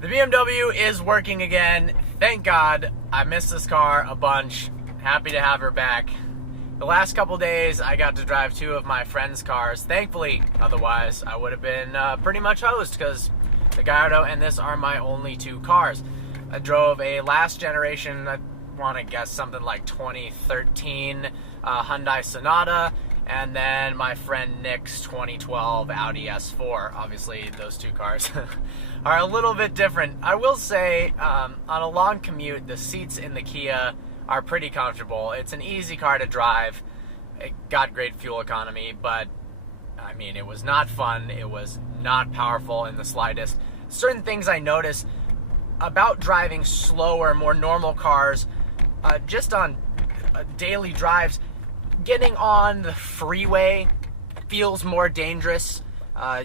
The BMW is working again. Thank God. I missed this car a bunch. Happy to have her back. The last couple days, I got to drive two of my friends' cars. Thankfully, otherwise, I would have been pretty much hosed because the Gallardo and this are my only two cars. I drove a last generation, I want to guess something like 2013 Hyundai Sonata, and then my friend Nick's 2012 Audi S4. Obviously, those two cars are a little bit different. I will say, on a long commute, the seats in the Kia are pretty comfortable. It's an easy car to drive. It got great fuel economy, but I mean, it was not fun. It was not powerful in the slightest. Certain things I noticed about driving slower, more normal cars, just on daily drives, getting on the freeway feels more dangerous.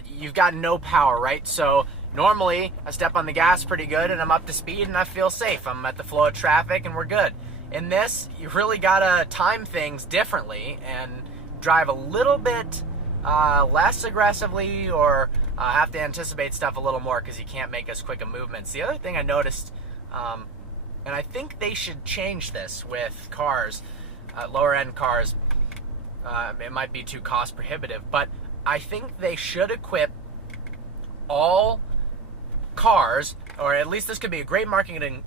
You've got no power, right? So normally I step on the gas pretty good and I'm up to speed and I feel safe. I'm at the flow of traffic and we're good. In this, you really gotta time things differently and drive a little bit less aggressively, or have to anticipate stuff a little more because you can't make as quick a movements. The other thing I noticed, and I think they should change this with cars, lower end cars. It might be too cost prohibitive, but I think they should equip all cars, or at least this could be a great marketing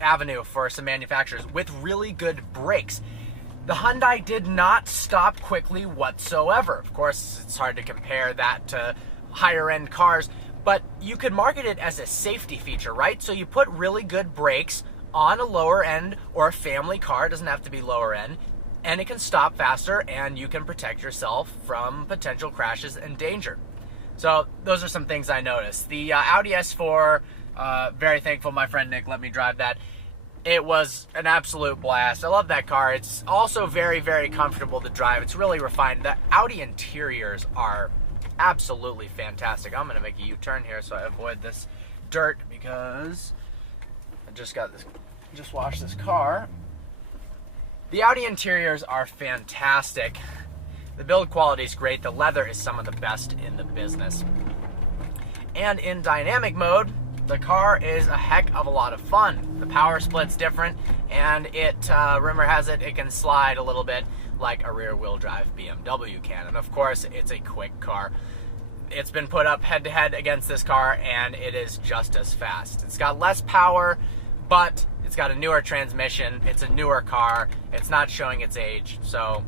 avenue for some manufacturers, with really good brakes. The Hyundai did not stop quickly whatsoever. Of course, it's hard to compare that to higher end cars, but you could market it as a safety feature, right? So you put really good brakes on a lower end or a family car, it doesn't have to be lower end, and it can stop faster and you can protect yourself from potential crashes and danger. So those are some things I noticed. The Audi S4, very thankful my friend Nick let me drive that. It was an absolute blast. I love that car. It's also very, very comfortable to drive. It's really refined. The Audi interiors are absolutely fantastic. I'm going to make a U-turn here so I avoid this dirt because I just washed this car. The Audi interiors are fantastic. The build quality is great. The leather is some of the best in the business. And in dynamic mode, the car is a heck of a lot of fun. The power split's different, and it, rumor has it, it can slide a little bit like a rear-wheel drive BMW can. And of course, it's a quick car. It's been put up head-to-head against this car, and it is just as fast. It's got less power, but it's got a newer transmission. It's a newer car. It's not showing its age, so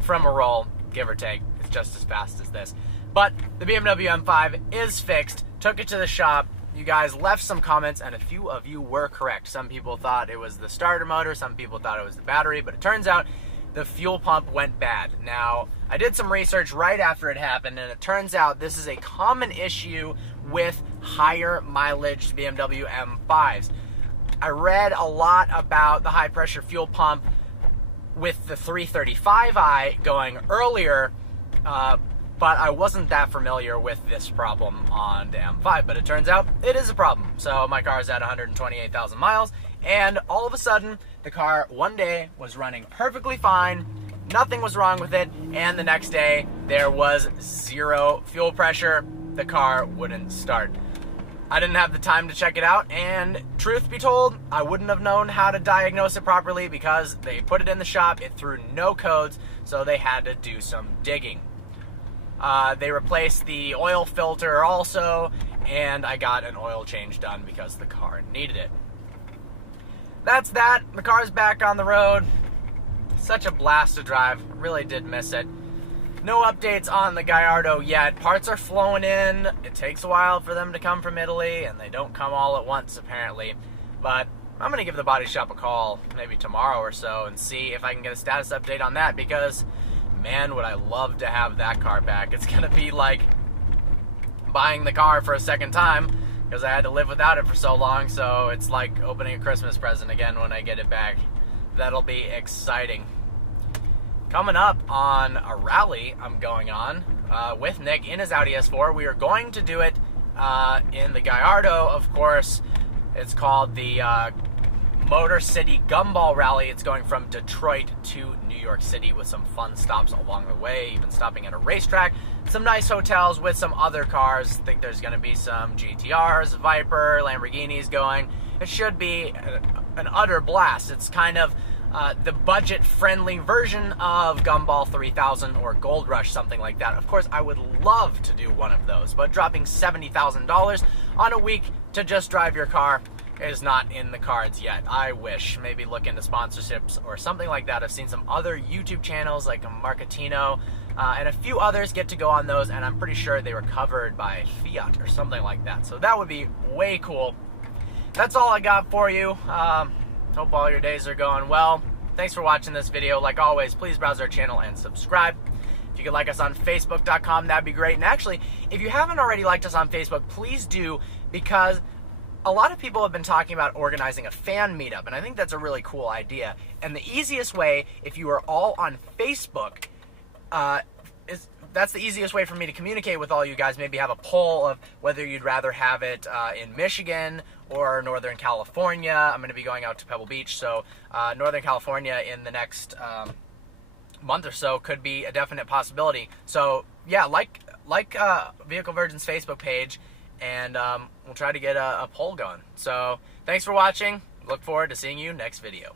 from a roll, give or take, it's just as fast as this. But the BMW M5 is fixed. Took it to the shop. You guys left some comments, and a few of you were correct. Some people thought it was the starter motor, some people thought it was the battery, but it turns out the fuel pump went bad. Now, I did some research right after it happened, and it turns out this is a common issue with higher mileage BMW M5s. I read a lot about the high pressure fuel pump with the 335i going earlier, but I wasn't that familiar with this problem on the M5, but it turns out it is a problem. So my car is at 128,000 miles, and all of a sudden, the car one day was running perfectly fine, nothing was wrong with it, and the next day, there was zero fuel pressure. The car wouldn't start. I didn't have the time to check it out, and truth be told, I wouldn't have known how to diagnose it properly because they put it in the shop, it threw no codes, so they had to do some digging. They replaced the oil filter also, and I got an oil change done because the car needed it. That's that. The car's back on the road. Such a blast to drive. Really did miss it. No updates on the Gallardo yet. Parts are flowing in. It takes a while for them to come from Italy, and they don't come all at once, apparently. But I'm going to give the body shop a call maybe tomorrow or so and see if I can get a status update on that, because man, would I love to have that car back. It's going to be like buying the car for a second time because I had to live without it for so long, so it's like opening a Christmas present again when I get it back. That'll be exciting. Coming up on a rally I'm going on with Nick in his Audi S4. We are going to do it in the Gallardo, of course. It's called the Motor City Gumball Rally. It's going from Detroit to New York City with some fun stops along the way, even stopping at a racetrack, some nice hotels with some other cars. I think there's going to be some GTRs, Viper, Lamborghinis going. It should be an utter blast. It's kind of the budget-friendly version of Gumball 3000 or Gold Rush, something like that. Of course, I would love to do one of those, but dropping $70,000 on a week to just drive your car is not in the cards yet. I wish. Maybe look into sponsorships or something like that. I've seen some other YouTube channels like Markettino and a few others get to go on those, and I'm pretty sure they were covered by Fiat or something like that. So that would be way cool. That's all I got for you. Hope all your days are going well. Thanks for watching this video. Like always, please browse our channel and subscribe. If you could like us on Facebook.com, that'd be great. And actually, if you haven't already liked us on Facebook, please do, because a lot of people have been talking about organizing a fan meetup, and I think that's a really cool idea. And the easiest way, if you are all on Facebook, that's the easiest way for me to communicate with all you guys. Maybe have a poll of whether you'd rather have it in Michigan or Northern California. I'm going to be going out to Pebble Beach, so Northern California in the next month or so could be a definite possibility. So yeah, like Vehicle Virgin's Facebook page, and we'll try to get a poll going. So thanks for watching. Look forward to seeing you next video.